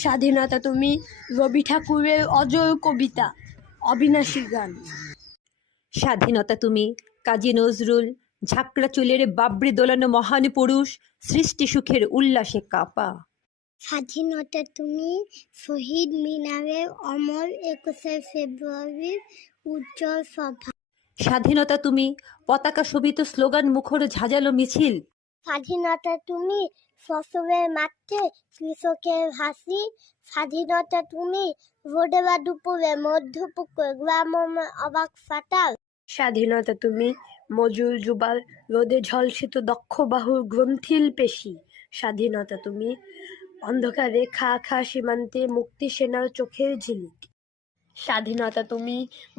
স্বাধীনতা তুমি রবি ঠাকুরের অজয় কবিতা, অবিনাশী গান। স্বাধীনতা তুমি কাজী নজরুল, ঝাঁকড়া চুলের বাবরি দোলানো মহান পুরুষ, সৃষ্টি সুখের উল্লাসে কাপা। স্বাধীনতা তুমি শহীদ মিনারের অমর 21শে ফেব্রুয়ারির উজ্জ্বল সভা। স্বাধীনতা তুমি পতাকা শোভিত স্লোগান মুখর ঝাঁঝালো মিছিল। স্বাধীনতা তুমি ফসলের মাঠে কৃষকের হাসি। স্বাধীনতা তুমি রোদে বা দুপুরে মধ্যপুকুর গ্রাম অবাক ফাটাল। স্বাধীনতা তুমি মজুর যুবার রোদে ঝলসিত দক্ষ বাহুর গ্রন্থিল পেশি। স্বাধীনতা তুমি অন্ধকারে খা খা সীমান্তে মুক্তি সেনার চোখের ঝিলিক। স্বাধীনতা তুমি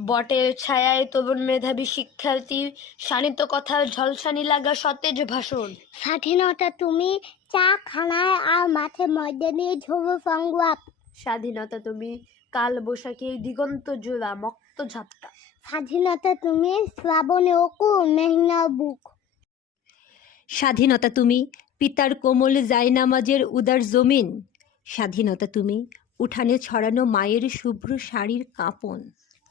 বটের ছায়ায় তরুণ মেধাবী শিক্ষার্থীর শানিত কথার ঝলসানি লাগা সতেজ ভাষণ। স্বাধীনতা তুমি চা খানায় আর মাঠে ময়দানে ঝোড়ো সংগ্রাম। স্বাধীনতা তুমি কাল বৈশাখীর দিগন্ত জোড়া মক্ত ঝাপটা। স্বাধীনতা তুমি শ্রাবণে অকুল মেঘনার বুক। স্বাধীনতা তুমি পিতার কোমল জায়নামাজের উদার জমিন। স্বাধীনতা তুমি উঠানে ছড়ানো মায়ের শুভ্র শাড়ির কাঁপন।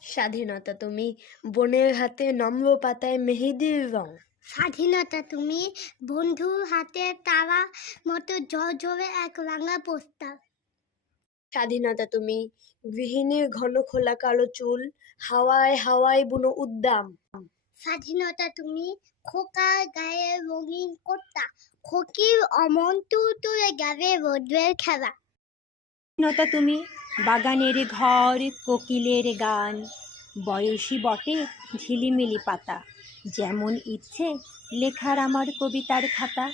স্বাধীনতা তুমি বনের হাতে নম্র পাতায় মেহেদির রং। স্বাধীনতা তুমি বন্ধুর হাতে তারা মতো ঝরঝরে এক রাঙা প্রস্তাব। স্বাধীনতা তুমি গৃহিণীর ঘন খোলা কালো চুল, হাওয়ায় হাওয়ায় বুনো উদ্দাম। স্বাধীনতা তুমি খোকার গায়ে রঙিন কোটা, খকির অমন তুলতুলে গাবে রোদ্রের খেলা। স্বাধীনতা তুমি বাগানের ঘর, কোকিলের গান, বয়সী বটে ঝিলিমিলি পাতা, যেমন ইচ্ছে লেখার আমার কবিতার খাতা।